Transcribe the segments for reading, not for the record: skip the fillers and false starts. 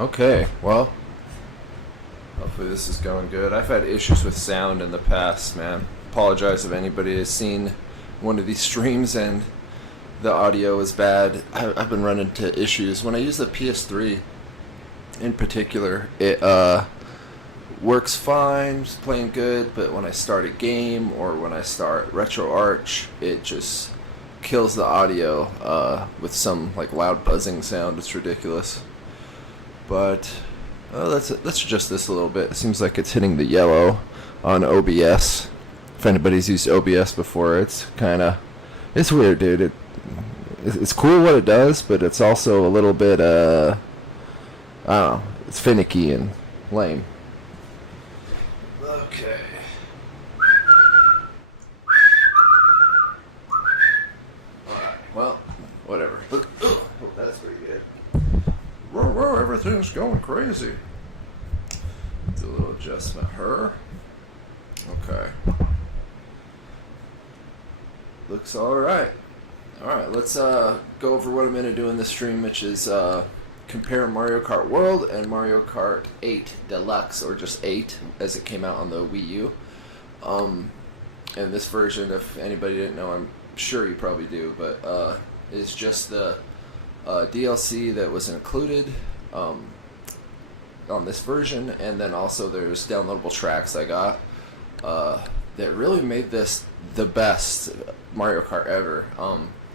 Okay, well, hopefully this is going good. I've had issues with sound in the past, man. Apologize if anybody has seen one of these streams and the audio is bad. I've been running into issues. When I use the PS3 in particular, it works fine, just playing good, but when I start a game or when I start RetroArch, it just kills the audio with some like loud buzzing sound. It's ridiculous. But let's adjust this a little bit. It seems like it's hitting the yellow on OBS. If anybody's used OBS before, it's weird, dude. It's cool what it does, but it's also a little bit I don't know, it's finicky and lame. Okay. Alright, well, whatever. But, that's pretty good. Whoa, everything's going crazy. Do a little adjustment. Her. Okay. Looks alright. Alright, let's go over what I'm going to do in this stream, which is compare Mario Kart World and Mario Kart 8 Deluxe, or just 8, as it came out on the Wii U. And this version, if anybody didn't know, I'm sure you probably do, but is just the DLC that was included on this version, and then also there's downloadable tracks I got that really made this the best Mario Kart ever.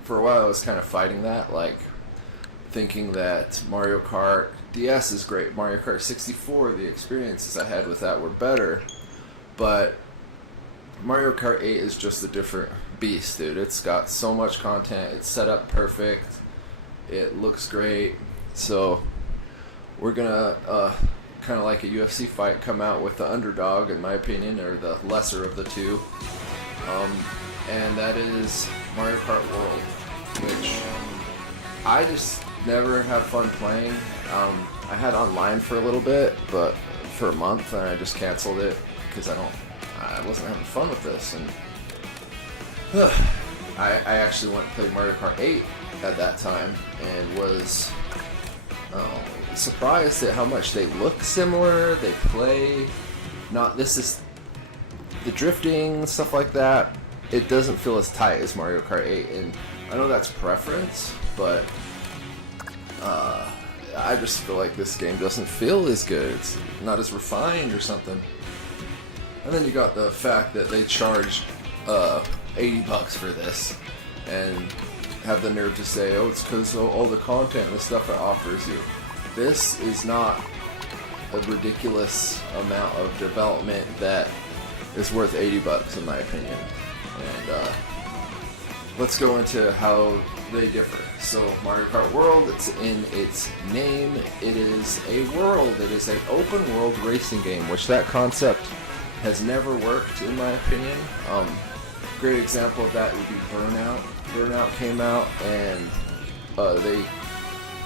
For a while I was kind of fighting that, like thinking that Mario Kart DS is great, Mario Kart 64, the experiences I had with that were better, but Mario Kart 8 is just a different beast, dude. It's got so much content, it's set up perfect, it looks great. So we're gonna kind of like a UFC fight, come out with the underdog, in my opinion, or the lesser of the two, and that is Mario Kart World, which I just never have fun playing. I had online for a little bit, but for a month, and I just canceled it because I wasn't having fun with this. And I actually went and played Mario Kart 8 at that time and was surprised at how much they look similar, they play. This is the drifting, stuff like that. It doesn't feel as tight as Mario Kart 8, and I know that's preference, but I just feel like this game doesn't feel as good. It's not as refined or something. And then you got the fact that they charge $80 for this, and have the nerve to say, oh, it's because of all the content and the stuff it offers you. This is not a ridiculous amount of development that is worth $80 in my opinion. And let's go into how they differ. So Mario Kart World, it's in its name. It is a world. It is an open world racing game, which that concept has never worked in my opinion. Great example of that would be Burnout. Burnout came out and they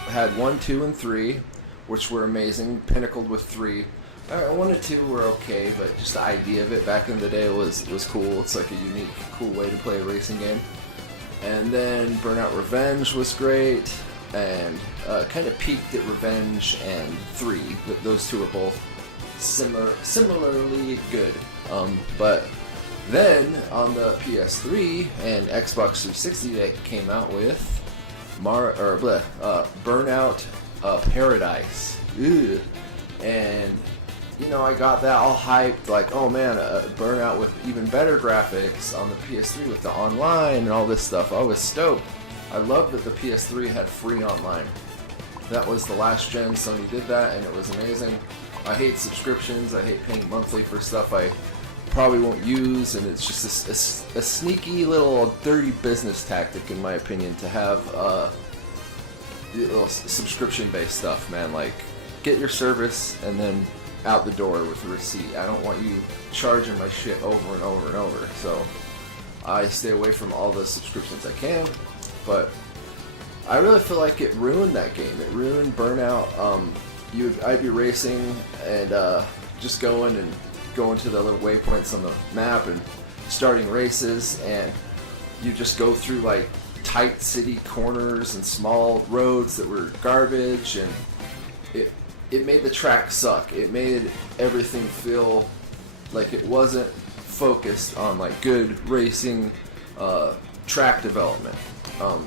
had 1, 2, and 3, which were amazing, pinnacled with 3. 1 and 2 were okay, but just the idea of it back in the day was cool. It's like a unique, cool way to play a racing game. And then Burnout Revenge was great, and kind of peaked at Revenge and 3. Those two are both similarly good. But then on the PS3 and Xbox 360, they came out with Burnout Paradise. Ew. And I got that all hyped, like, oh man, Burnout with even better graphics on the PS3 with the online and all this stuff. I was stoked. I love that the PS3 had free online. That was the last gen Sony did that, and it was amazing. I hate subscriptions. I hate paying monthly for stuff I probably won't use, and it's just a sneaky little dirty business tactic, in my opinion, to have little subscription-based stuff, man. Like, get your service and then out the door with a receipt. I don't want you charging my shit over and over and over. So I stay away from all the subscriptions I can. But I really feel like it ruined that game. It ruined Burnout. I'd be racing and just going to the little waypoints on the map and starting races, and you just go through like tight city corners and small roads that were garbage, and it made the track suck. It made everything feel like it wasn't focused on like good racing track development.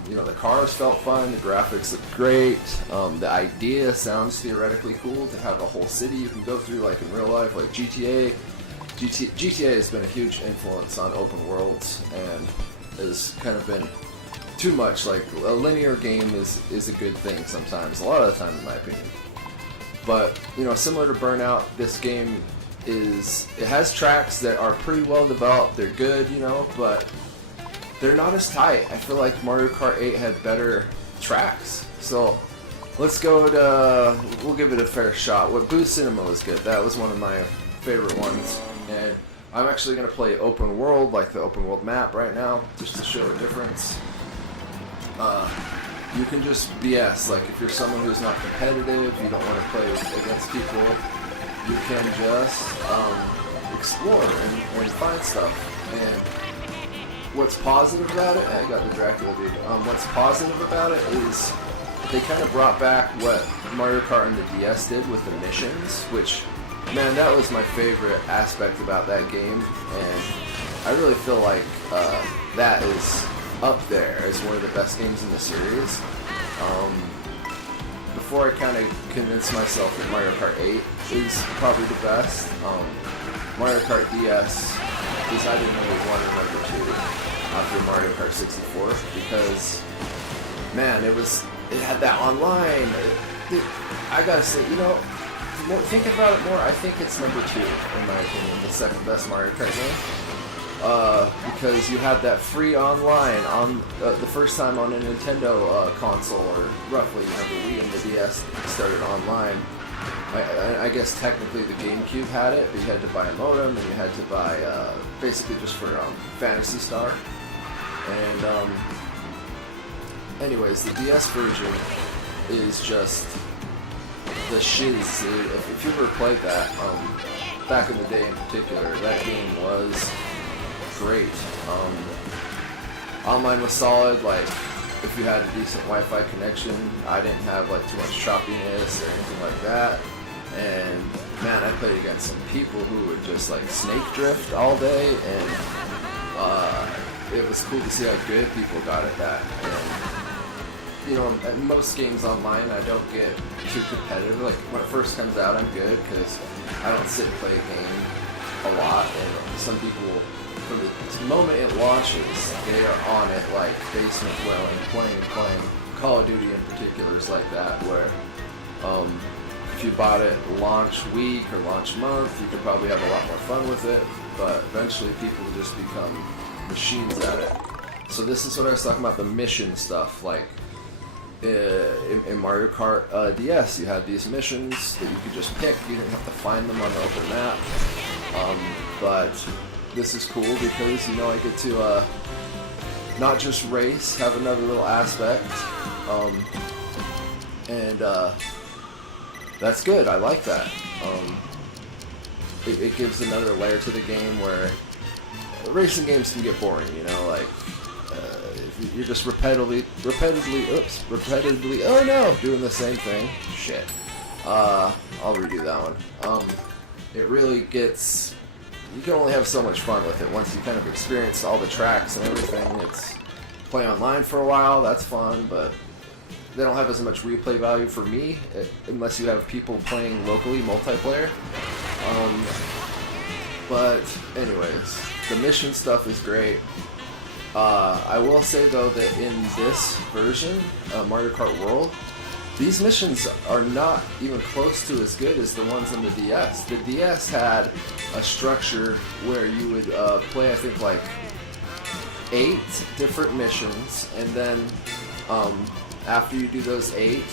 You know, the cars felt fun, the graphics looked great, the idea sounds theoretically cool to have a whole city you can go through like in real life, like GTA. GTA has been a huge influence on open worlds and has kind of been too much. Like, a linear game is a good thing sometimes, a lot of the time in my opinion. But, you know, similar to Burnout, this game it has tracks that are pretty well developed, they're good, you know, but they're not as tight. I feel like Mario Kart 8 had better tracks. So, let's go to, we'll give it a fair shot. What Boo Cinema was good, that was one of my favorite ones. And I'm actually going to play open world, like the open world map right now, just to show a difference. You can just BS, like if you're someone who's not competitive, you don't want to play against people, you can just explore and find stuff. And what's positive about it, I got the Dracula dude, what's positive about it is they kind of brought back what Mario Kart and the DS did with the missions, which, man, that was my favorite aspect about that game, and I really feel like that is up there as one of the best games in the series. Before I kind of convinced myself that Mario Kart 8 is probably the best, Mario Kart DS is either number 1 or number 2 after Mario Kart 64, because, man, it had that online. I gotta say, you know, think about it more, I think it's number 2, in my opinion, the second best Mario Kart game. Because you had that free online on the first time on a Nintendo console, or roughly, you know, the Wii and the DS started online. I guess technically the GameCube had it, but you had to buy a modem, and you had to buy, basically just for Phantasy Star. And, anyways, the DS version is just the shiz. If you ever played that, back in the day in particular, that game was great. Online was solid, like, if you had a decent Wi-Fi connection. I didn't have, like, too much choppiness or anything like that. And, man, I played against some people who would just, like, snake drift all day, and, it was cool to see how good people got at that. And, you know, in most games online, I don't get too competitive. Like, when it first comes out, I'm good, because I don't sit and play a game a lot, and some people, from the moment it launches, they are on it like basement dwelling, playing. Call of Duty in particular is like that, where if you bought it launch week or launch month, you could probably have a lot more fun with it, but eventually people just become machines at it. So this is what I was talking about, the mission stuff. Like, in Mario Kart DS, you had these missions that you could just pick. You didn't have to find them on the open map. But this is cool because, you know, I get to not just race, have another little aspect, and that's good. I like that. It gives another layer to the game where racing games can get boring, you know, like if you're just repetitively, oh no, doing the same thing. Shit. I'll redo that one. It really gets, you can only have so much fun with it once you kind of experience all the tracks and everything. It's play online for a while, that's fun, but they don't have as much replay value for me, unless you have people playing locally multiplayer. But anyways, the mission stuff is great. I will say though that in this version, Mario Kart World, these missions are not even close to as good as the ones on the DS. The DS had a structure where you would play, I think, like 8 different missions, and then after you do those 8,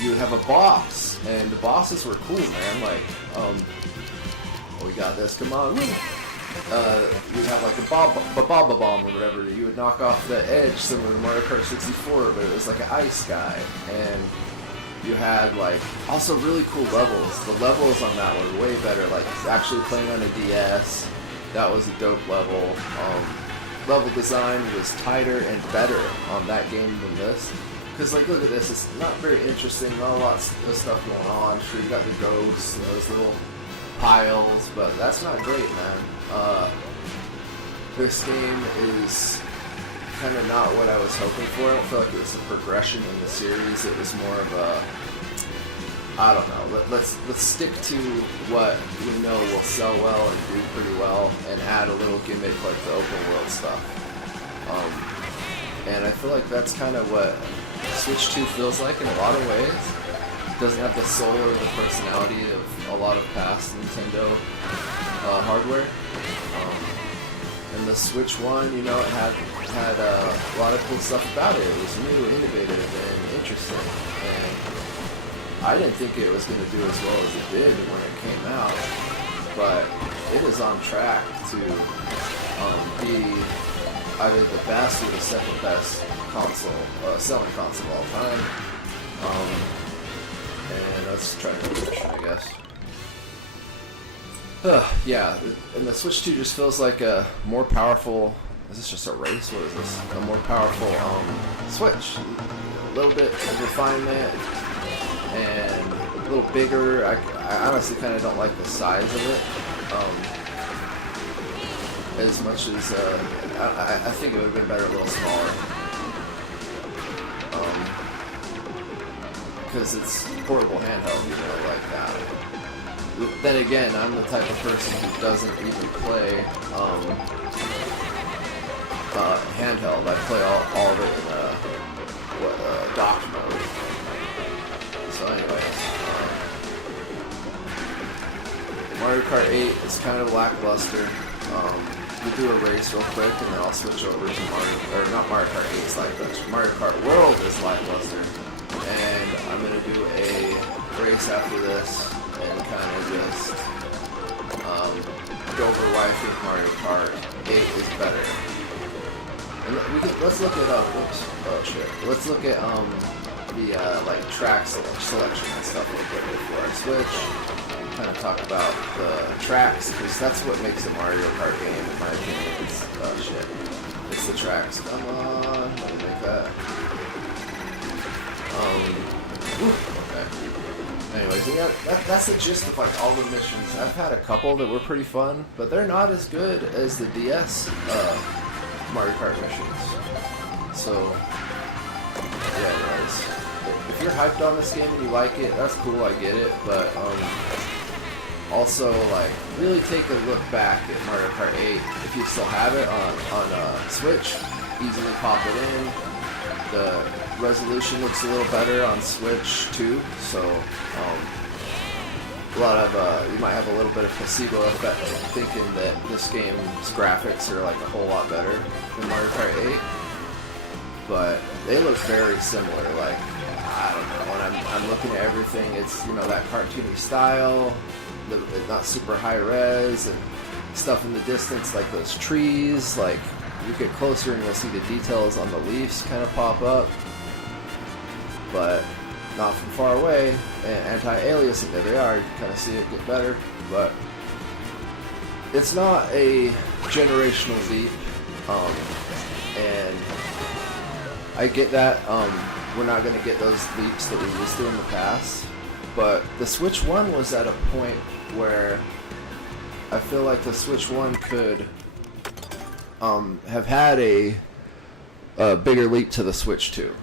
you would have a boss, and the bosses were cool, man. Like, oh, we got this, come on, woo! You'd have like a Baba Bomb or whatever that you would knock off the edge, similar to Mario Kart 64, but it was like an ice guy. And you had like also really cool levels. The levels on that were way better. Like actually playing on a DS, that was a dope level. Level design was tighter and better on that game than this. Because, like, look at this. It's not very interesting. Not a lot of stuff going on. Sure, you got the ghosts and those little piles, but that's not great, man. This game is kind of not what I was hoping for. I don't feel like it was a progression in the series. It was more of a, I don't know. Let's stick to what we know will sell well and do pretty well, and add a little gimmick like the open world stuff. And I feel like that's kind of what Switch 2 feels like in a lot of ways. It doesn't have the soul or the personality of a lot of past Nintendo hardware. And the Switch 1, you know, it had a lot of cool stuff about it. It was new, innovative, and interesting. And I didn't think it was going to do as well as it did when it came out, but it is on track to be either the best or the second best console, selling console of all time. And let's try another mission, I guess. Yeah, and the Switch 2 just feels like a more powerful. Is this just a race? What is this? A more powerful Switch. A little bit of refinement and a little bigger. I honestly kind of don't like the size of it. As much as I think it would have been better a little smaller. Because it's portable handheld, you know, like that. Then again, I'm the type of person who doesn't even play handheld. I play all of it in dock mode. So anyways, Mario Kart 8 is kind of lackluster. We'll do a race real quick, and then I'll switch over to not Mario Kart 8 is lackluster. Mario Kart World is lackluster, and I'm gonna do a race after this. And kind of just go over why I think Mario Kart 8 is better. And let's look at let's look at the like track selection and stuff real quick before I switch. Kind of talk about the tracks, because that's what makes a Mario Kart game, in my opinion. It's the tracks. Come on, let me make that. Okay. Anyways, yeah, that's the gist of like all the missions. I've had a couple that were pretty fun, but they're not as good as the DS Mario Kart missions. So, yeah, guys. If you're hyped on this game and you like it, that's cool, I get it, but also, like, really take a look back at Mario Kart 8. If you still have it on Switch, easily pop it in. The resolution looks a little better on Switch 2, so a lot of you might have a little bit of placebo effect thinking that this game's graphics are like a whole lot better than Mario Kart 8, but they look very similar. Like, I don't know, when I'm looking at everything, it's, you know, that cartoony style, not super high res, and stuff in the distance like those trees. Like, you get closer and you'll see the details on the leaves kind of pop up, but not from far away. And anti-aliasing, there they are, you can kind of see it get better, but it's not a generational leap, and I get that we're not going to get those leaps that we used to in the past, but the Switch 1 was at a point where I feel like the Switch 1 could have had a bigger leap to the Switch 2.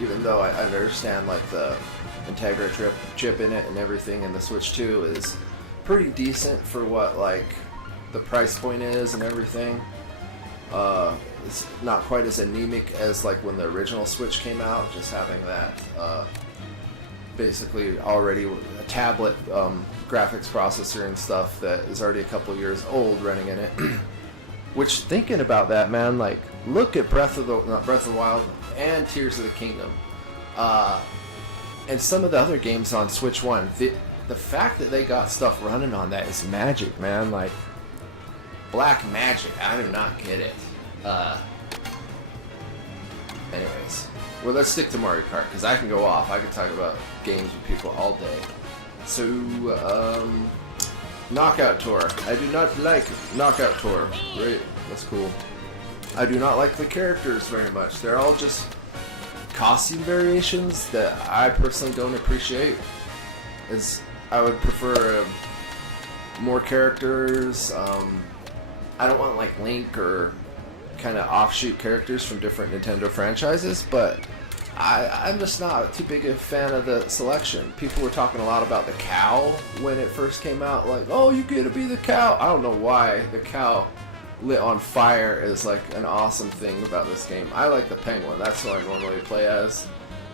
Even though I understand like the Integra chip in it and everything, and the Switch 2 is pretty decent for what like the price point is and everything. It's not quite as anemic as like when the original Switch came out, just having that basically already a tablet graphics processor and stuff that is already a couple years old running in it. Which, thinking about that, man, like, look at Breath of the Wild and Tears of the Kingdom, and some of the other games on Switch 1. The fact that they got stuff running on that is magic, man. Like, black magic. I do not get it. Anyways, well, let's stick to Mario Kart, because I can go off. I can talk about games with people all day. So, Knockout Tour. I do not like Knockout Tour. Great, that's cool. I do not like the characters very much. They're all just costume variations that I personally don't appreciate. Is I would prefer more characters. I don't want like Link or kind of offshoot characters from different Nintendo franchises, but I'm just not too big a fan of the selection. People were talking a lot about the cow when it first came out, like, oh, you get to be the cow. I don't know why the cow lit on fire is like an awesome thing about this game. I like the penguin. That's who I normally play as.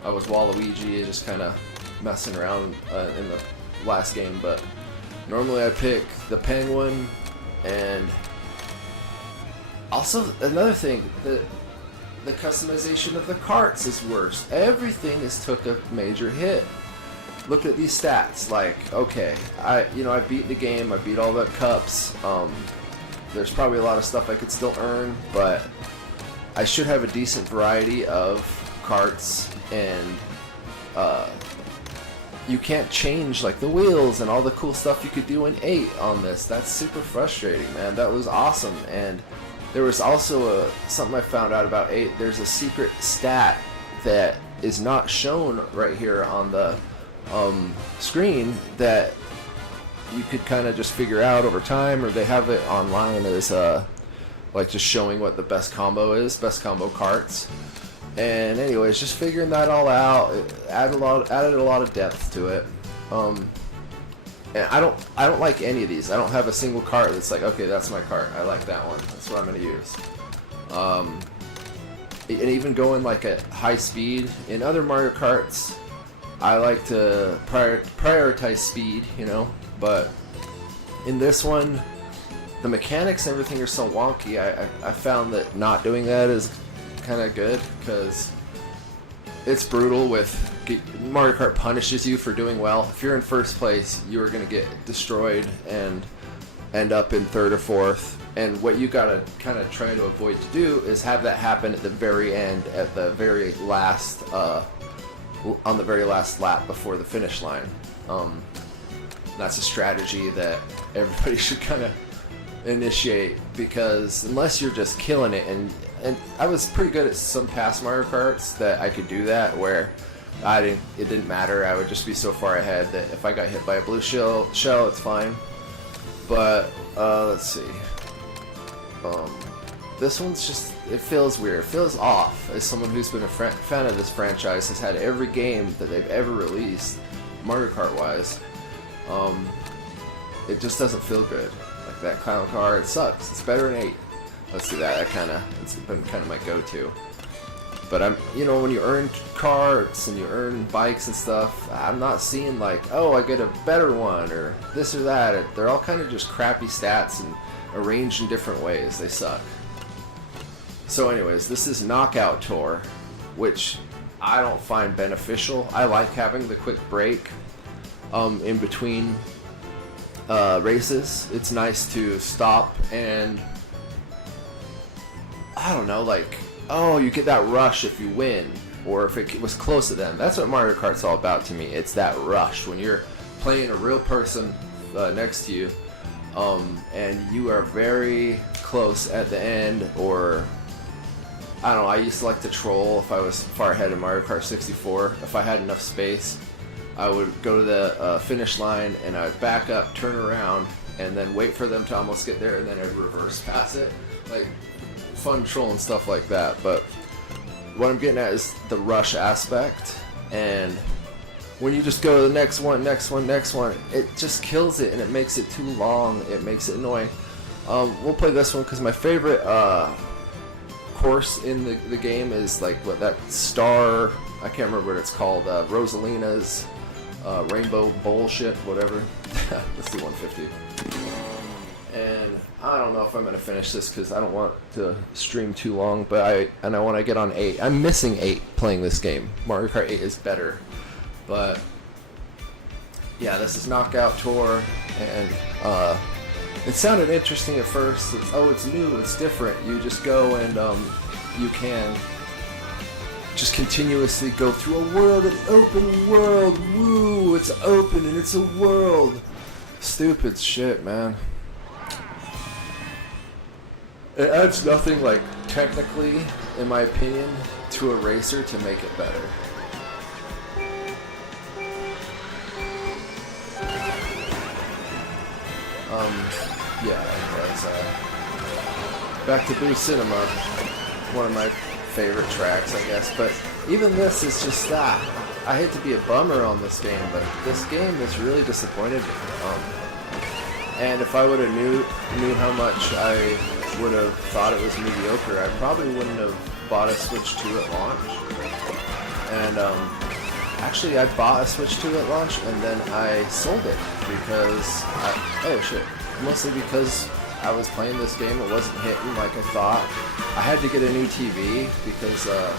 I was Waluigi, just kind of messing around in the last game, but normally I pick the penguin. And also another thing, the customization of the carts is worse. Everything has took a major hit. Look at these stats. Like, okay, I beat the game. I beat all the cups. There's probably a lot of stuff I could still earn, but I should have a decent variety of carts, and you can't change like the wheels and all the cool stuff you could do in 8 on this. That's super frustrating, man. That was awesome. And there was also something I found out about 8. There's a secret stat that is not shown right here on the screen that you could kind of just figure out over time, or they have it online as like just showing what the best combo is, best combo carts. And anyways, just figuring that all out, it added a lot of depth to it. And I don't like any of these. I don't have a single cart that's like, okay, that's my cart. I like that one. That's what I'm gonna use. And even going like at high speed in other Mario Karts, I like to prioritize speed, you know. But in this one, the mechanics and everything are so wonky. I found that not doing that is kind of good, because it's brutal. With Mario Kart punishes you for doing well. If you're in first place, you are going to get destroyed and end up in third or fourth. And what you got to kind of try to avoid to do is have that happen at the very end, at the very last, on the very last lap before the finish line. That's a strategy that everybody should kind of initiate, because unless you're just killing it, and I was pretty good at some past Mario Karts that I could do that, where it didn't matter. I would just be so far ahead that if I got hit by a blue shell, it's fine. But let's see. This one's just, it feels weird. It feels off. As someone who's been a fan of this franchise, has had every game that they've ever released, Mario Kart wise, it just doesn't feel good. Like that clown car, it sucks. It's better than 8. Let's do that. It's been kind of my go-to. But when you earn carts and you earn bikes and stuff, I'm not seeing like, oh, I get a better one or this or that. They're all kind of just crappy stats and arranged in different ways. They suck. So anyways, this is Knockout Tour, which I don't find beneficial. I like having the quick break in between races. It's nice to stop and, I don't know, like, oh, you get that rush if you win, or if it was close to them. That's what Mario Kart's all about to me. It's that rush when you're playing a real person next to you, and you are very close at the end, or I don't know, I used to like to troll if I was far ahead in Mario Kart 64. If I had enough space, I would go to the finish line and I would back up, turn around, and then wait for them to almost get there, and then I'd reverse pass it. Like, fun troll and stuff like that. But what I'm getting at is the rush aspect, and when you just go to the next one, it just kills it, and it makes it too long. It makes it annoying. We'll play this one because my favorite course in the game is like that star, I can't remember what it's called, Rosalina's rainbow bullshit, whatever. Let's do 150. And I don't know if I'm going to finish this because I don't want to stream too long, but I want to get on 8. I'm missing 8 playing this game. Mario Kart 8 is better. But yeah, this is Knockout Tour, and it sounded interesting at first. It's new, it's different. You just go and you can just continuously go through a world, an open world. Woo! It's open and it's a world. Stupid shit, man. It adds nothing like technically, in my opinion, to a racer to make it better. Yeah, anyways, back to Boo Cinema, one of my favorite tracks, I guess, but even this is just that. I hate to be a bummer on this game, but this game has really disappointed me. And if I would have knew how much I would have thought it was mediocre, I probably wouldn't have bought a Switch 2 at launch. And actually, I bought a Switch 2 at launch, and then I sold it because mostly because I was playing this game, it wasn't hitting like I thought. I had to get a new TV because I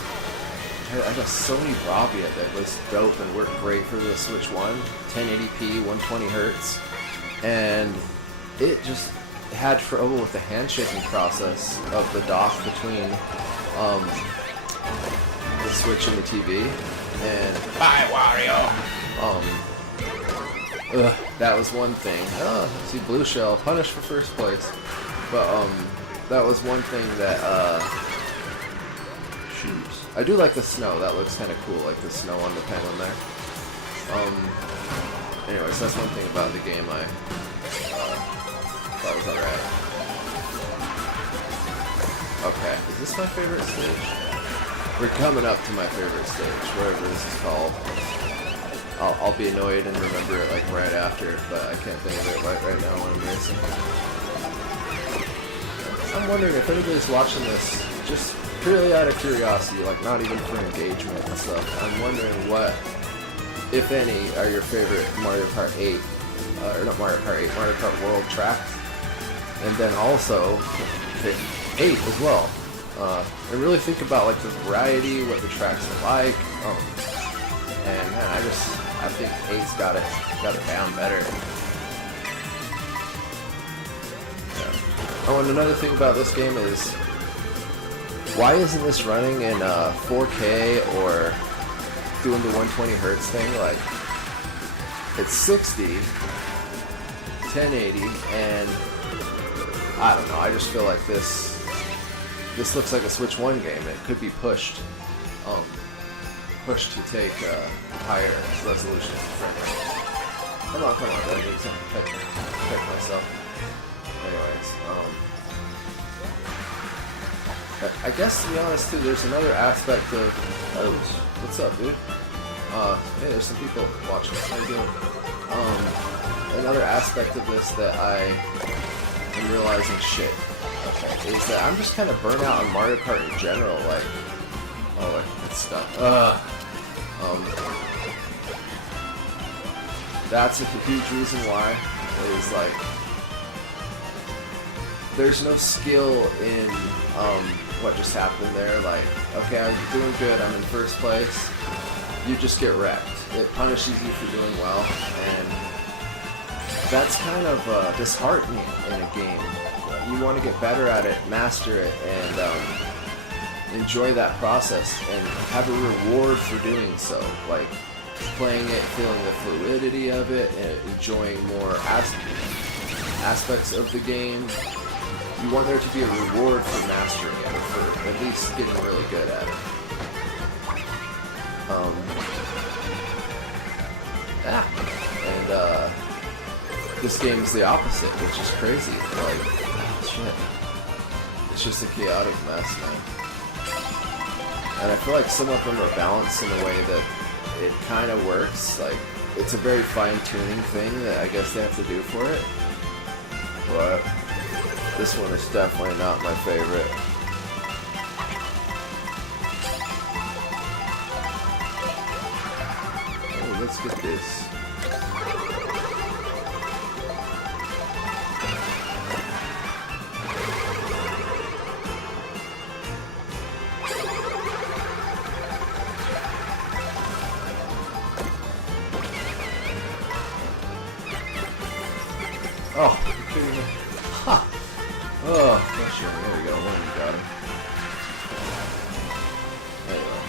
had a Sony Bravia that was dope and worked great for the Switch 1, 1080p, 120 hertz, and it just had trouble with the handshaking process of the dock between the Switch and the TV, and bye Wario! That was one thing. See, Blue Shell, punished for first place. But, that was one thing that, shoes. I do like the snow, that looks kind of cool, like the snow on the penguin there. Anyways, that's one thing about the game I thought was alright. Okay, is this my favorite stage? We're coming up to my favorite stage, whatever this is called. I'll be annoyed and remember it like right after, but I can't think of it right now when I'm racing. I'm wondering if anybody's watching this just purely out of curiosity, like not even for engagement and stuff. I'm wondering what, if any, are your favorite Mario Kart 8, or not Mario Kart 8, Mario Kart World tracks, and then also 8 as well. And really think about like the variety, what the tracks are like. And man, I think 8's got it down better. Yeah. Oh, and another thing about this game is, why isn't this running in 4K or doing the 120 hertz thing? Like, it's 60, 1080, and I don't know. I just feel like this looks like a Switch 1 game. It could be pushed to take higher resolution frame rate. Come on, I need to protect myself. Anyways, I guess to be honest too, there's another aspect of, oh, what's up, dude? Hey, there's some people watching. How you doing? Another aspect of this that I am realizing, shit, okay, is that I'm just kind of burnt out on Mario Kart in general. Like, oh, it's stuck. That's a huge reason why, is like, there's no skill in what just happened there. Like, okay, I'm doing good, I'm in first place, you just get wrecked. It punishes you for doing well, and that's kind of disheartening in a game. You want to get better at it, master it, and enjoy that process and have a reward for doing so, like playing it, feeling the fluidity of it, and enjoying more aspects of the game. You want there to be a reward for mastering it, or for at least getting really good at it. And this game's the opposite, which is crazy. Like, oh shit, it's just a chaotic mess, man. And I feel like some of them are balanced in a way that it kind of works. Like, it's a very fine-tuning thing that I guess they have to do for it. But this one is definitely not my favorite. Oh, let's get this. Oh, you're kidding me. Ha! Oh, gosh, there we go. One, you got him. Anyway.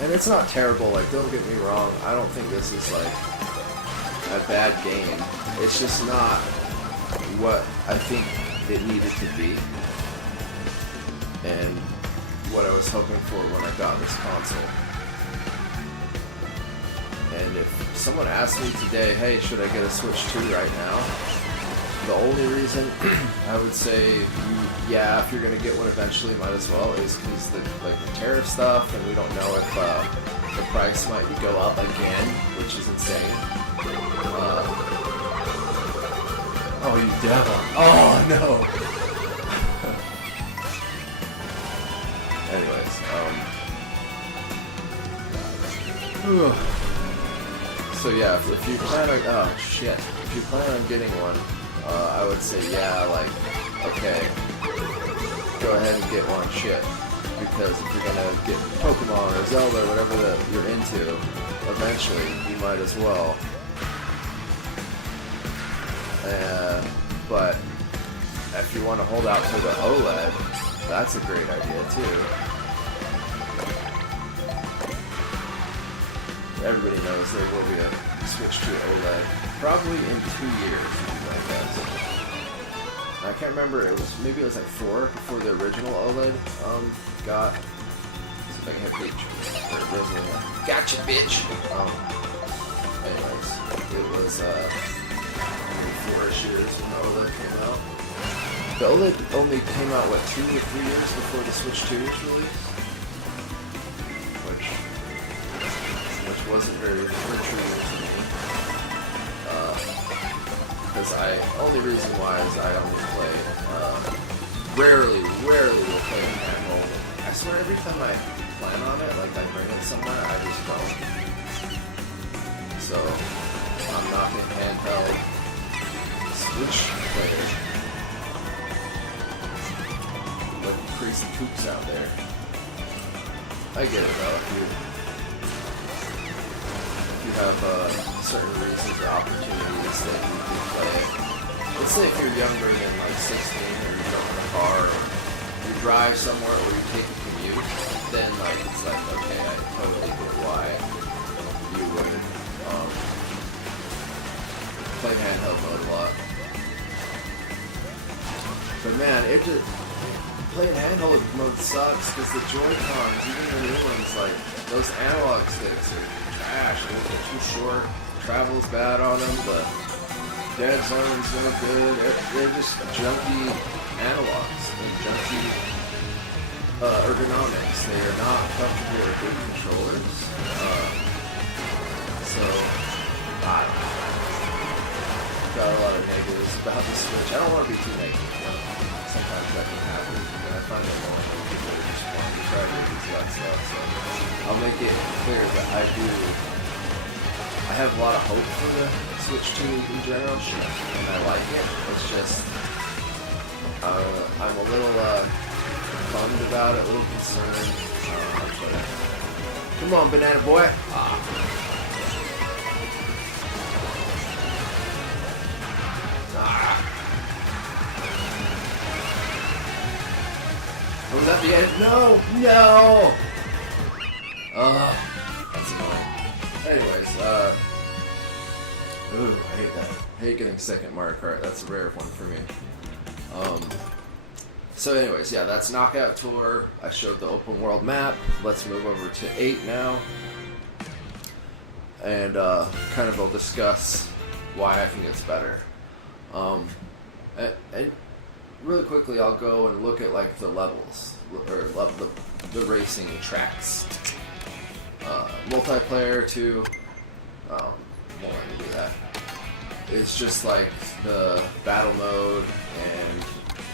And it's not terrible, like, don't get me wrong. I don't think this is, like, a bad game. It's just not what I think it needed to be. and what I was hoping for when I got this console. And if someone asked me today, hey, should I get a Switch 2 right now? The only reason I would say, yeah, if you're gonna get one eventually, might as well, is because the tariff stuff, and we don't know if the price might go up again, which is insane. Oh, you devil! Oh no! Anyways, so yeah, if you plan on, if you plan on getting one, I would say, yeah, like, okay, go ahead and get one, shit, because if you're gonna get Pokemon or Zelda or whatever that you're into, eventually, you might as well. But if you want to hold out for the OLED, that's a great idea too. Everybody knows there will be a Switch 2 OLED, probably in 2 years, I guess. I can't remember, maybe it was like 4 before the original OLED got. Let's see if I can hit page. Gotcha, bitch! Anyways, it was 4-ish years when the OLED came out. The OLED only came out, what, 2 or 3 years before the Switch 2 was released? Which wasn't very true to me. Because only reason why is I only play, rarely will play in handheld. I swear every time I plan on it, like I bring it somewhere, I just don't. So, I'm not a handheld Switch player. Like crazy kooks out there. I get it though, if you have certain reasons or opportunities that you can play it. Let's say if you're younger than like 16 or you don't have a car or you drive somewhere or you take a commute, then like it's like, okay, I totally get why you would play handheld mode a lot. But man, playing handheld mode sucks because the Joy-Cons, even the new ones, like those analog sticks are trash. They're too short. Travel's bad on them. The dead zone's no good. They're just junky analogs and junky ergonomics. They are not comfortable with good controllers. So I don't know. Got a lot of negatives about the Switch. I don't want to be too negative. Sometimes that can happen, and I find it annoying when people just want to try to do that stuff. So I'll make it clear that I have a lot of hope for the Switch 2 in general, and I like it. It's just, I'm a little bummed about it, a little concerned. Come on, banana boy. Was that the end? No! No! That's annoying. Anyways, ooh, I hate that. I hate getting second Mario Kart. That's a rare one for me. So anyways, yeah, that's Knockout Tour. I showed the open world map. Let's move over to 8 now. And kind of I'll discuss why I think it's better. And really quickly, I'll go and look at like the levels, or the racing tracks. Multiplayer too. Won't let me do that. It's just like the battle mode and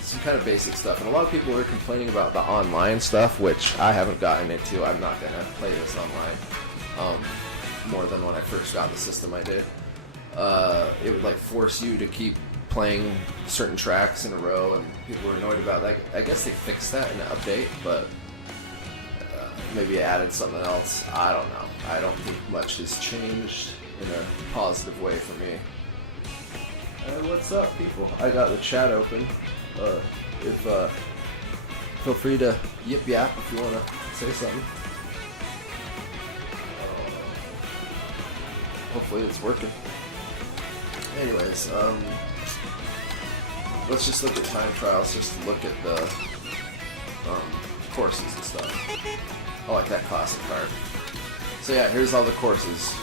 some kind of basic stuff. And a lot of people are complaining about the online stuff, which I haven't gotten into. I'm not gonna play this online. More than when I first got the system, I did. It would like force you to keep playing certain tracks in a row, and people were annoyed about that. I guess they fixed that in the update, but maybe added something else. I don't know. I don't think much has changed in a positive way for me. What's up, people? I got the chat open. Feel free to yip yap if you want to say something. Hopefully it's working. Anyways, let's just look at time trials, just to look at the courses and stuff. I like that classic card. So yeah, here's all the courses.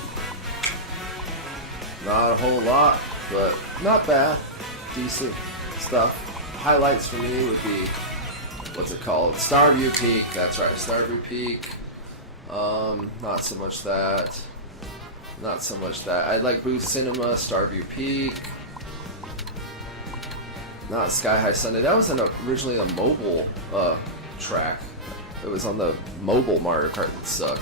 Not a whole lot, but not bad. Decent stuff. Highlights for me would be, what's it called? Starview Peak. That's right, Starview Peak. Not so much that. Not so much that. I like Boost Cinema, Starview Peak. Not Sky High Sunday. That was originally a mobile track. It was on the mobile Mario Kart that sucked.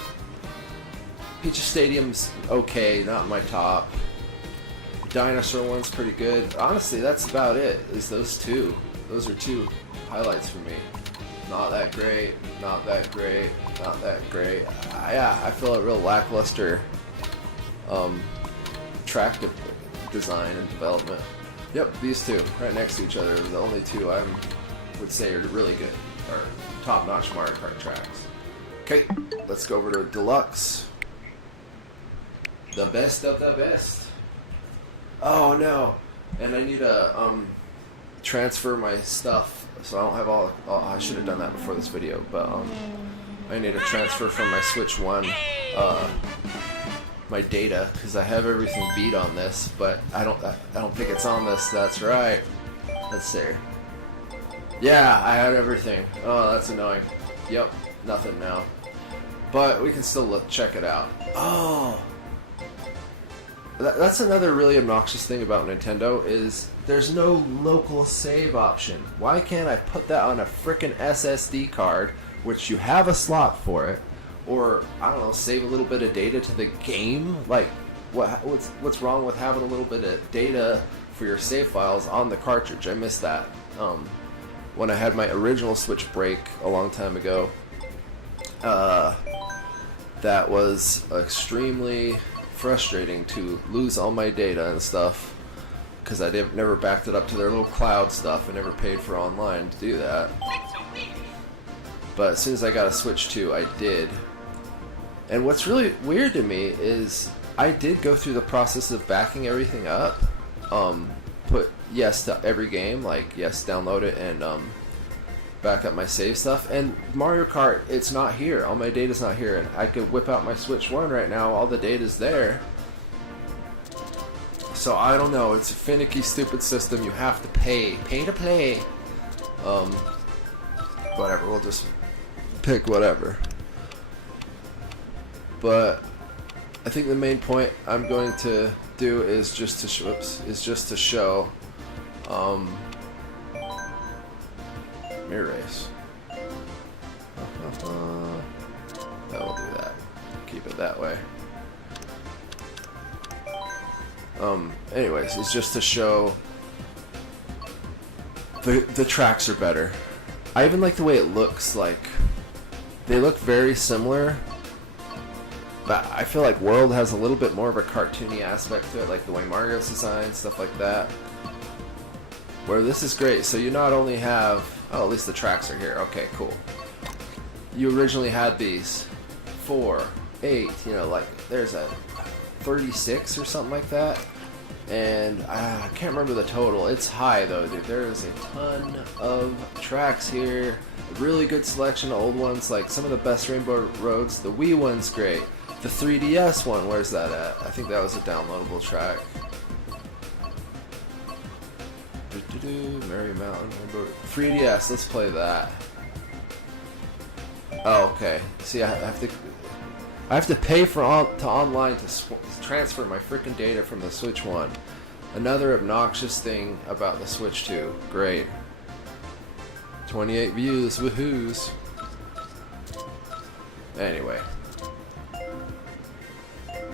Peach's Stadium's okay, not my top. Dinosaur one's pretty good. Honestly, that's about it, is those two. Those are two highlights for me. Not that great, not that great, not that great. Yeah, I feel a real lackluster track design and development. Yep, these two, right next to each other, are the only two I would say are really good, or top-notch Mario Kart tracks. Okay, let's go over to Deluxe. The best of the best. Oh no, and I need to transfer my stuff, so I don't have all I should have done that before this video, but I need to transfer from my Switch 1 my data, because I have everything beat on this, but I don't think it's on this. That's right. Let's see. Yeah, I had everything. Oh, that's annoying. Yep, nothing now. But we can still check it out. Oh, that's another really obnoxious thing about Nintendo, is there's no local save option. Why can't I put that on a frickin' SSD card, which you have a slot for it, or I don't know, save a little bit of data to the game? Like, what's wrong with having a little bit of data for your save files on the cartridge? I missed that. When I had my original Switch break a long time ago, that was extremely frustrating to lose all my data and stuff, because I never backed it up to their little cloud stuff. I never paid for online to do that. But as soon as I got a Switch 2, I did. And what's really weird to me is I did go through the process of backing everything up. Put yes to every game, like yes, download it and back up my save stuff. And Mario Kart, it's not here. All my data's not here. And I could whip out my Switch 1 right now. All the data's there. So I don't know. It's a finicky, stupid system. You have to pay. Pay to play. Whatever. We'll just pick whatever. But I think the main point I'm going to do is just to show mirror race. That will do that. Keep it that way. Anyways, it's just to show the tracks are better. I even like the way it looks. Like, they look very similar, but I feel like World has a little bit more of a cartoony aspect to it, like the way Mario's designed, stuff like that. Where this is great. So you not only have, oh, at least the tracks are here. Okay, cool. You originally had these 4, 8, you know, like there's a 36 or something like that. And I can't remember the total. It's high though, dude. There is a ton of tracks here. A really good selection of old ones, like some of the best Rainbow Roads. The Wii one's great. The 3DS one, where's that at? I think that was a downloadable track. Merry Mountain, 3DS, let's play that. Oh, okay. See, I have to pay for online to transfer my freaking data from the Switch 1. Another obnoxious thing about the Switch 2. Great. 28 views, woohoos. Anyway.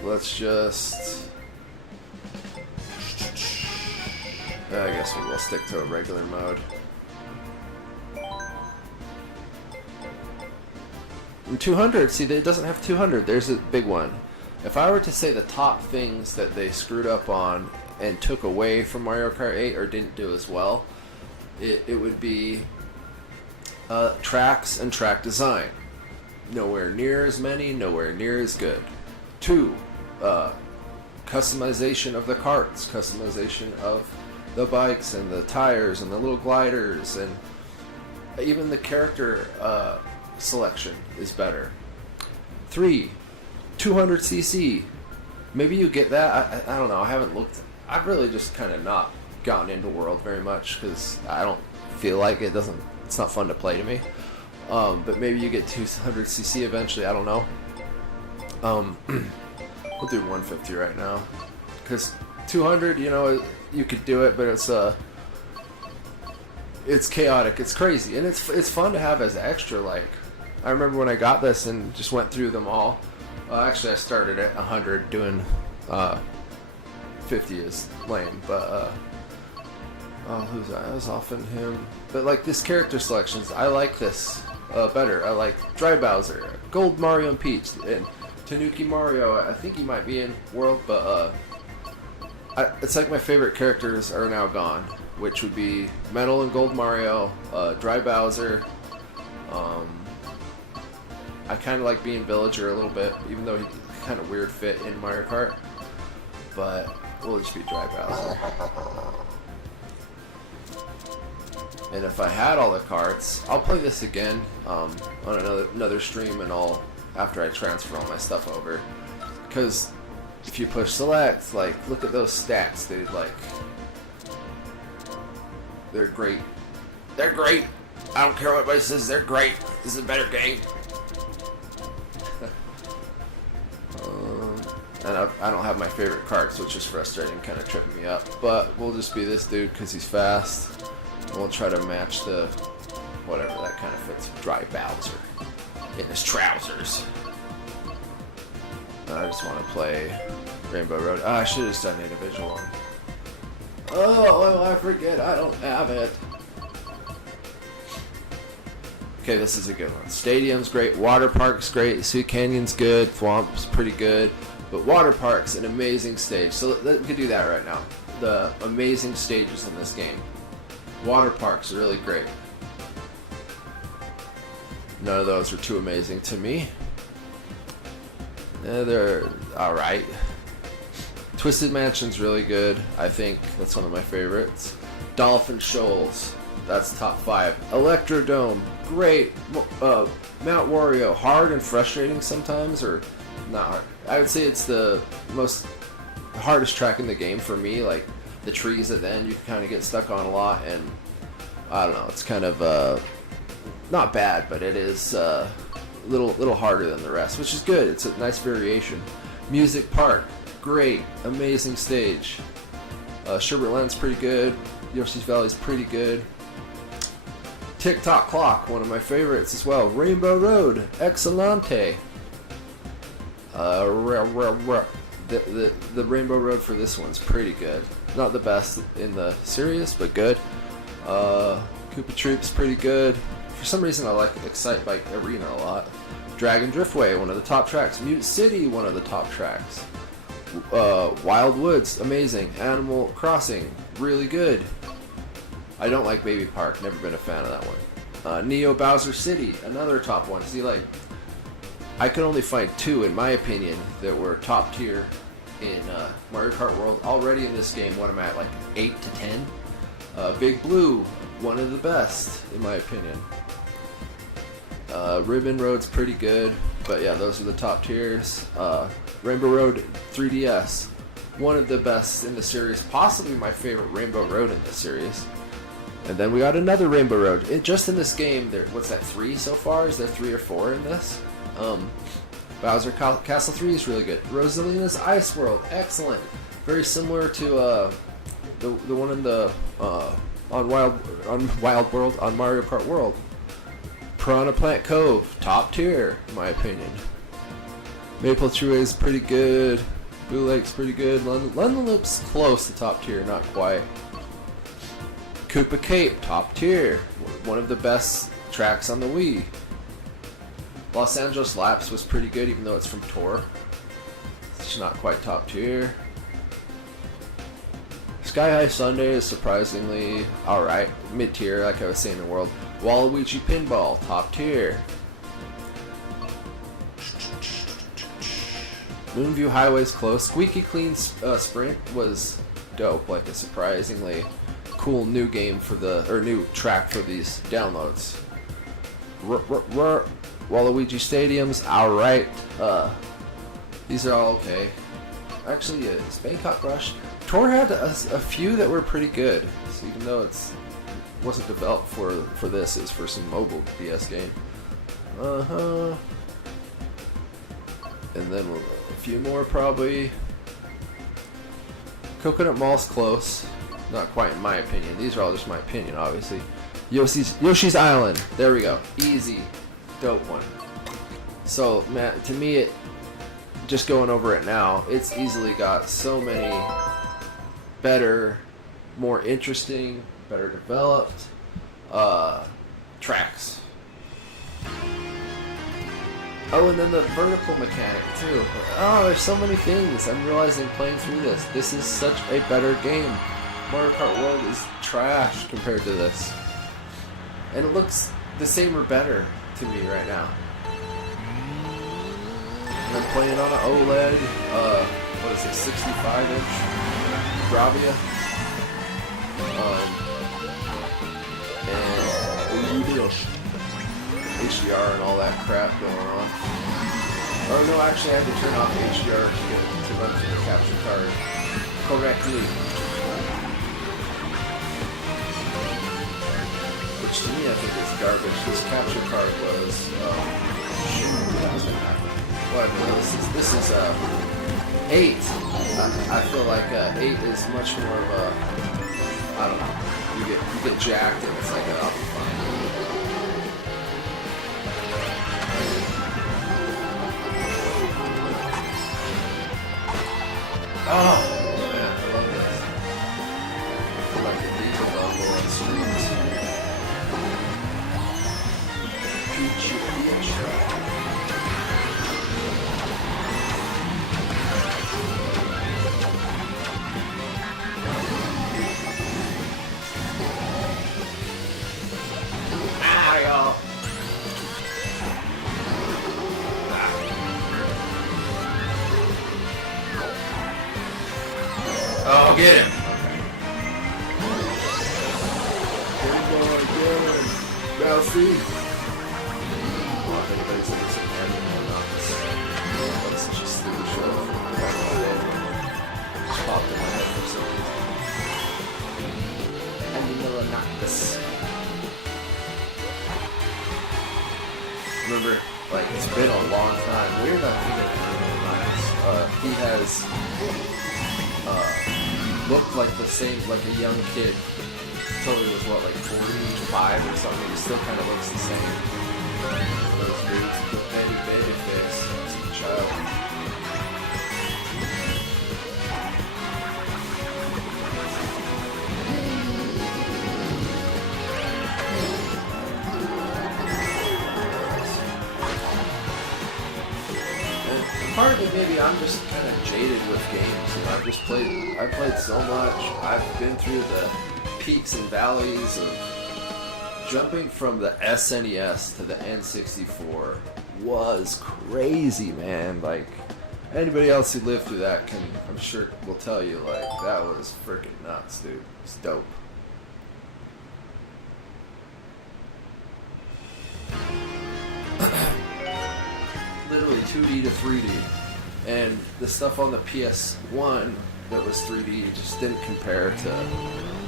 Let's just... I guess we will stick to a regular mode. And 200, see, it doesn't have 200. There's a big one. If I were to say the top things that they screwed up on and took away from Mario Kart 8 or didn't do as well, it would be tracks and track design. Nowhere near as many, nowhere near as good. 2, customization of the carts, customization of the bikes and the tires and the little gliders, and Even the character selection is better. 3, 200cc. Maybe you get that. I don't know. I haven't looked. I've really just kind of not gotten into World very much because I don't feel like it doesn't. It's not fun to play to me. But maybe you get 200cc eventually. I don't know. We'll do 150 right now because 200. You know, you could do it, but it's chaotic. It's crazy, and it's fun to have as extra. Like, I remember when I got this and just went through them all. Actually, I started at 100, doing 50 is lame, but who's that? I was often him. But like this character selections, I like this better. I like Dry Bowser, Gold Mario and Peach, and Tanuki Mario. I think he might be in World, but it's like my favorite characters are now gone, which would be Metal and Gold Mario, Dry Bowser. I kind of like being Villager a little bit, even though he's kind of weird fit in Mario Kart. But we'll just be Dry Bowser. And if I had all the carts, I'll play this again on another stream and all after I transfer all my stuff over. Because if you push select, like, look at those stats, dude. Like, they're great. They're great. I don't care what anybody says. They're great. This is a better game. And I don't have my favorite carts, which is frustrating, kind of tripping me up. But we'll just be this dude because he's fast. And we'll try to match the whatever that kind of fits. Dry Bowser in his trousers. I just want to play Rainbow Road. Oh, I should have just done an individual one. Oh, I forget. I don't have it. Okay, this is a good one. Stadium's great. Water Park's great. Sweet Canyon's good. Thwomp's pretty good. But Water Park's an amazing stage. So we could do that right now. The amazing stages in this game. Water Park's really great. None of those are too amazing to me. They're alright. Twisted Mansion's really good. I think that's one of my favorites. Dolphin Shoals. That's top 5. Electrodome. Great. Mount Wario. Hard and frustrating sometimes, or not hard. I would say it's the hardest track in the game for me. Like the trees at the end, you can kind of get stuck on a lot, and I don't know. It's kind of not bad, but it is little harder than the rest, which is good. It's a nice variation. Music Park, great, amazing stage. Sherbert Land's pretty good. Yoshi's Valley's pretty good. Tick-Tock Clock, one of my favorites as well. Rainbow Road, excellente. The Rainbow Road for this one's pretty good. Not the best in the series, but good. Koopa Troop's pretty good. For some reason, I like Excite Bike Arena a lot. Dragon Driftway, one of the top tracks. Mute City, one of the top tracks. Wild Woods, amazing. Animal Crossing, really good. I don't like Baby Park, never been a fan of that one. Neo Bowser City, another top one. See, like, I could only find 2, in my opinion, that were top tier in Mario Kart World. Already in this game, what am I at, like 8 to 10? Big Blue, one of the best, in my opinion. Ribbon Road's pretty good, but yeah, those are the top tiers. Rainbow Road 3DS, one of the best in the series, possibly my favorite Rainbow Road in the series. And then we got another Rainbow Road. Just in this game, what's that, 3 so far? Is there 3 or 4 in this? Bowser Castle 3 is really good. Rosalina's Ice World, excellent. Very similar to the one in the on Wild World on Mario Kart World. Piranha Plant Cove, top tier in my opinion. Maple Tree is pretty good. Blue Lake's pretty good. London Loop's close to top tier, not quite. Koopa Cape, top tier. One of the best tracks on the Wii. Los Angeles Laps was pretty good, even though it's from Tour. It's not quite top tier. Sky High Sunday is surprisingly alright. Mid-tier, like I was saying in the world. Waluigi Pinball, top tier. Moonview Highway's close. Squeaky Clean Sprint was dope, like a surprisingly cool new game for new track for these downloads. Waluigi Stadiums, alright. These are all okay. Actually, it's Bangkok Rush. Tor had a few that were pretty good. So even though it wasn't developed for this, it's for some mobile DS game. And then a few more probably. Coconut Mall's close. Not quite in my opinion. These are all just my opinion, obviously. Yoshi's Island. There we go. Easy. Dope one. So, man, to me, just going over it now, it's easily got so many better, more interesting, better developed tracks. Oh, and then the vertical mechanic too. Oh, there's so many things. I'm realizing playing through this. This is such a better game. Mario Kart World is trash compared to this. And it looks the same or better to me right now. And I'm playing on an OLED, what is it, 65-inch Bravia. And HDR and all that crap going on. Oh no, actually I had to turn off HDR to run through the capture card correctly. Which to me I think is garbage. This capture card was whatever. This is 8. I feel like 8 is much more of a, I don't know. You get jacked and it's like I'll be fine. Oh man, I love this. I feel like a diva level on streets. Peachy Peach. Mario! Oh, get him! Get him! Now see! Well, if anybody's ever seen anime or not, that was such a stupid show. Back in the day. Just popped in my head for some reason. Anime Noctis. Remember, like, it's been a long time. We're not thinking of Anime Noctis. He has looked like the same, like a young kid. Totally was what, like 45 or something. He still kind of looks the same. Those dudes with the baby face as a child. And part of it, maybe I'm just kind of jaded with games. You know, I played so much. I've been through the peaks and valleys of jumping from the SNES to the N64 was crazy, man. Like, anybody else who lived through that I'm sure will tell you, like, that was freaking nuts, dude. It's dope. Literally 2D to 3D. And the stuff on the PS1 that was 3D just didn't compare to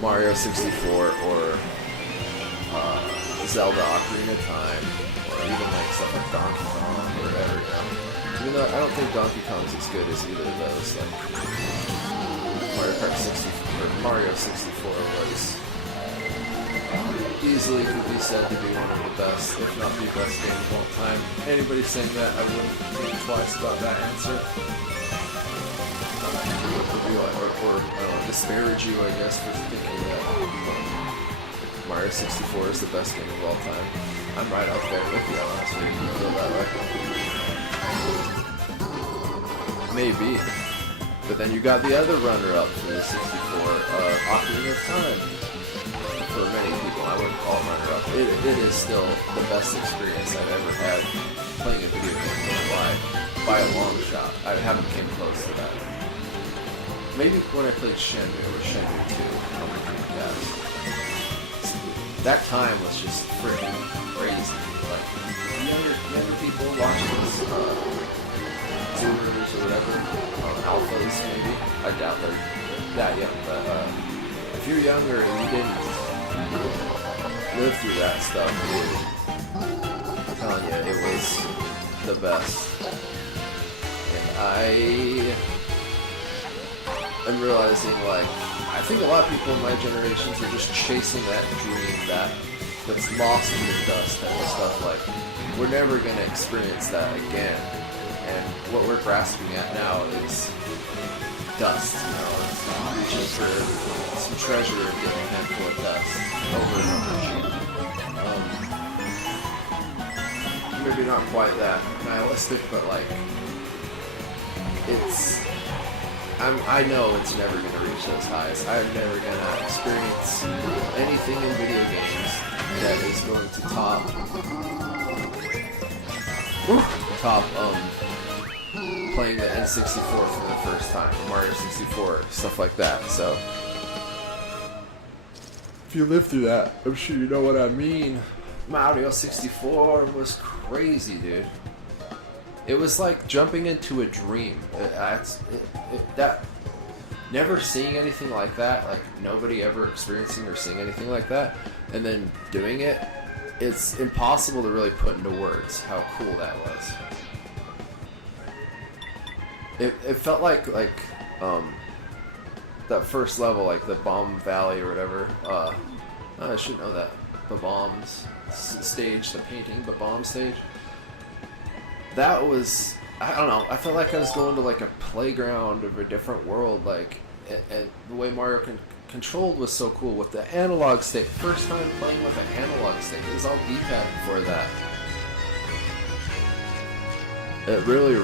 Mario 64 or Zelda Ocarina of Time, or even like stuff like Donkey Kong or whatever, you know. Even though I don't think Donkey Kong's as good as either of those. Like Mario Kart 64 or Mario 64 was easily could be said to be one of the best, if not the best game of all time. Anybody saying that, I wouldn't think twice about that answer. Or I don't know, disparage you, I guess, for thinking that Mario 64 is the best game of all time. I'm right out there with you, honestly, if you feel that way. Maybe. But then you got the other runner-up for the 64, Ocarina of Time. For many people, I wouldn't call it runner-up. It is still the best experience I've ever had playing a video game in my life, by a long shot. I haven't came close to that. maybe when I played Shenmue or Shenmue 2 on the Dreamcast. That time was just freaking crazy. Like, younger people watching this, Zoomers or whatever, alphas maybe. I doubt they're that young, but if you're younger and you didn't live through that stuff, dude, I'm telling you, it was the best. And I'm realizing, like, I think a lot of people in my generations are just chasing that dream that's lost in the dust type of stuff. Like, we're never going to experience that again. And what we're grasping at now is dust, you know, it's reaching for some treasure and getting a handful of dust over and over. Maybe not quite that nihilistic, but like, I know it's never going to reach those highs. I'm never going to experience anything in video games that is going to top playing the N64 for the first time, Mario 64, stuff like that. So, if you live through that, I'm sure you know what I mean. Mario 64 was crazy, dude. It was like jumping into a dream. Never seeing anything like that, like nobody ever experiencing or seeing anything like that, and then doing it, it's impossible to really put into words how cool that was. It felt like that first level, like the Bomb Valley or whatever. I should know that. The bombs stage, the painting, the bomb stage. That was, I don't know, I felt like I was going to like a playground of a different world, like, and the way Mario controlled was so cool with the analog stick. First time playing with an analog stick. It was all D-pad before that. It really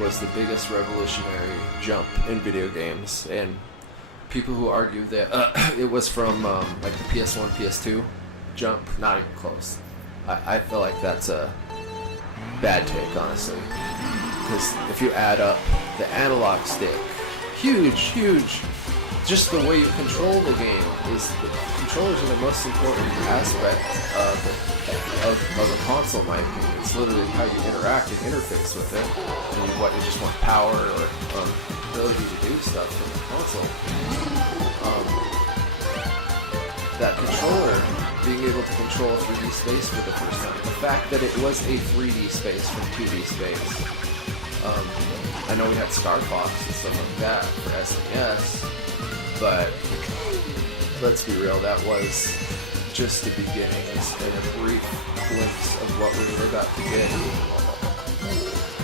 was the biggest revolutionary jump in video games, and people who argue that it was from like the PS1, PS2 jump, not even close. I feel like that's a bad take, honestly, because if you add up the analog stick, huge, just the way you control the game is, the controllers are the most important aspect of a console, in my opinion. It's literally how you interact and interface with it, and you just want power or ability to do stuff from the console. That controller, being able to control a 3D space for the first time, the fact that it was a 3D space from 2D space. I know we had Star Fox and stuff like that for SNES, but let's be real, that was just the beginnings and a brief glimpse of what we were about to get.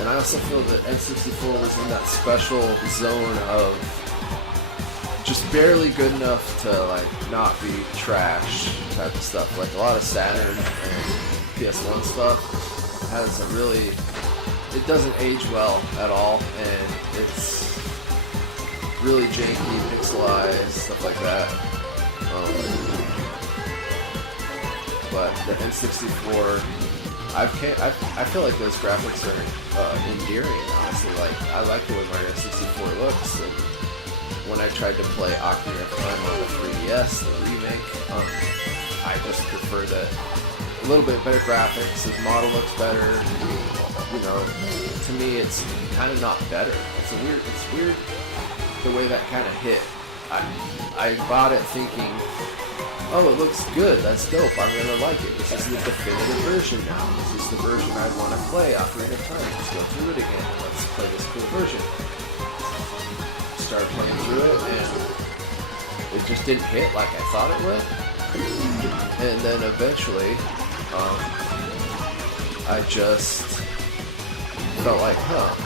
And I also feel that N64 was in that special zone of just barely good enough to like not be trash type of stuff. Like a lot of Saturn and PS1 stuff has a really, it doesn't age well at all, and it's really janky, pixelized, stuff like that. But the N64, I feel like those graphics are endearing, honestly. Like, I like the way Mario 64 looks, and when I tried to play Ocarina of Time on the 3DS, the remake, I just prefer the a little bit better graphics. His model looks better. You know, to me, it's kind of not better. It's weird the way that kind of hit. I bought it thinking, oh, it looks good. That's dope. I'm gonna like it. This is the definitive version now. This is the version I want to play Ocarina of Time. Let's go through it again. Let's play this cool version. Started playing through it, and it just didn't hit like I thought it would. And then eventually, I just felt like,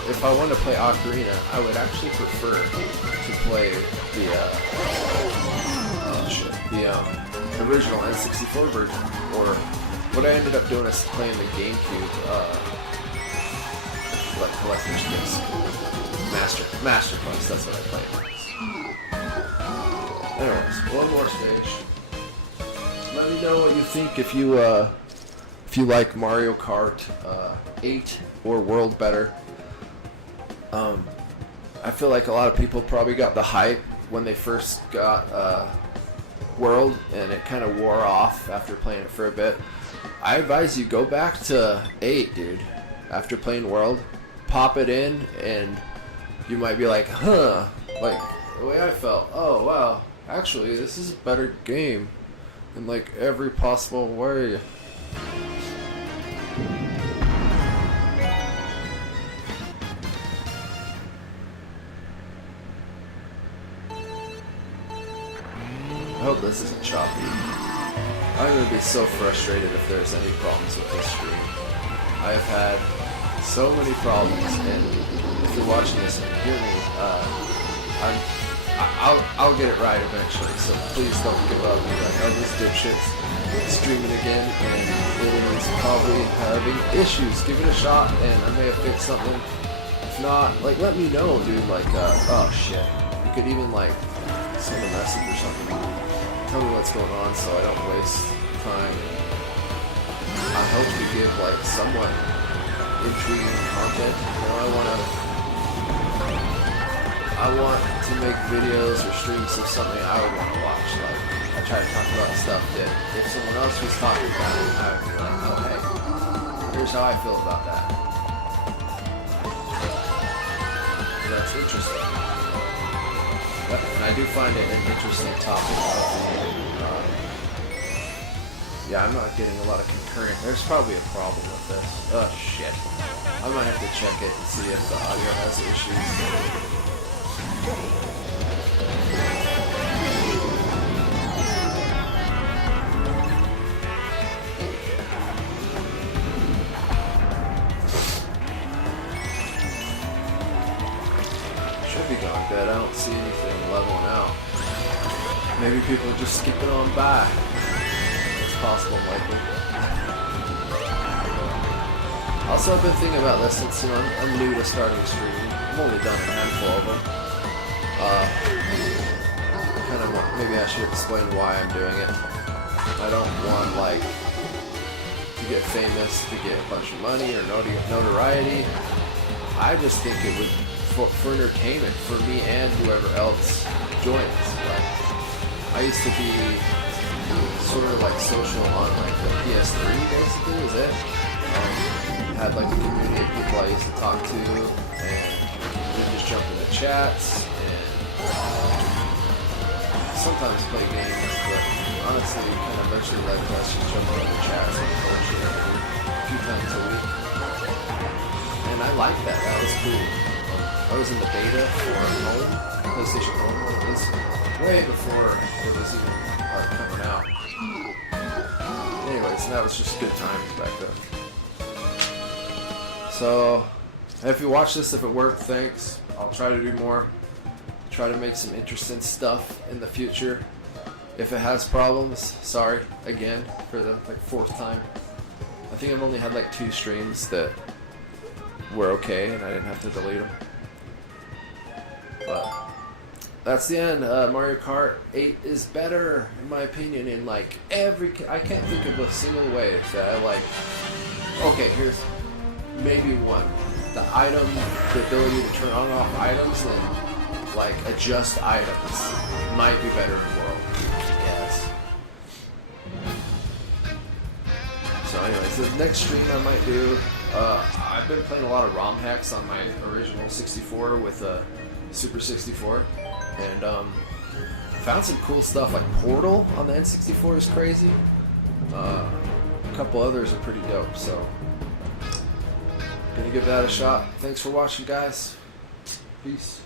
if I wanted to play Ocarina, I would actually prefer to play the original N64 version. Or what I ended up doing is playing the GameCube, like collector's disc. Master Quest, that's what I played next. Anyways, one more stage. Let me know what you think if you like Mario Kart 8 or World better. I I feel like a lot of people probably got the hype when they first got World, and it kind of wore off after playing it for a bit. I advise you go back to 8, dude. After playing World, pop it in, and you might be like, huh, like the way I felt. Oh wow, actually this is a better game in like every possible way. I hope this isn't choppy. I'm going to be so frustrated if there's any problems with this stream. I have had so many problems, and if you're watching this and you hear me, I'll get it right eventually, so please don't give up and be like, oh, this dipshit's streaming again, and it is probably having issues. Give it a shot, and I may have fixed something. If not, like, let me know, dude, like, oh shit. You could even, like, send a message or something. Tell me what's going on so I don't waste time. I hope to give like somewhat intriguing content. You know, I want to make videos or streams of something I would want to watch. Like I try to talk about stuff that if someone else was talking about it, I would be like, oh hey, here's how I feel about that. That's interesting. And I do find it an interesting topic. Yeah, I'm not getting a lot of concurrent. There's probably a problem with this. Oh, shit. I might have to check it and see if the audio has issues. Should be going good. I don't see anything leveling out. Maybe people are just skipping on by. Possible, likely. Also, I've been thinking about this since, you know, I'm new to starting streaming. I've only done a handful of them. Kind of maybe I should explain why I'm doing it. I don't want, like, to get famous, to get a bunch of money or notoriety. I just think it would, for entertainment, for me and whoever else joins. Like, I used to be sort of like social on like the PS3 basically, is it? Had like a community of people I used to talk to, and we'd just jump into chats and sometimes play games, but honestly kind of eventually led to us just jumping into chats and bullshit a few times a week. And I liked that, that was cool. I was in the beta for Home, PlayStation Home, it was way before it was even coming out. Anyways, that was just good times back then. So, if you watch this, if it worked, thanks. I'll try to do more. Try to make some interesting stuff in the future. If it has problems, sorry again for the like 4th time. I think I've only had like 2 streams that were okay and I didn't have to delete them. But that's the end. Mario Kart 8 is better, in my opinion, in like every... I can't think of a single way that I like... Okay, here's maybe one. The item, the ability to turn on and off items and like adjust items might be better in World. Yes. So anyways, the next stream I might do... I've been playing a lot of ROM hacks on my original 64 with a Super 64. And found some cool stuff like Portal on the N64 is crazy. A couple others are pretty dope, so gonna give that a shot. Thanks for watching, guys. Peace.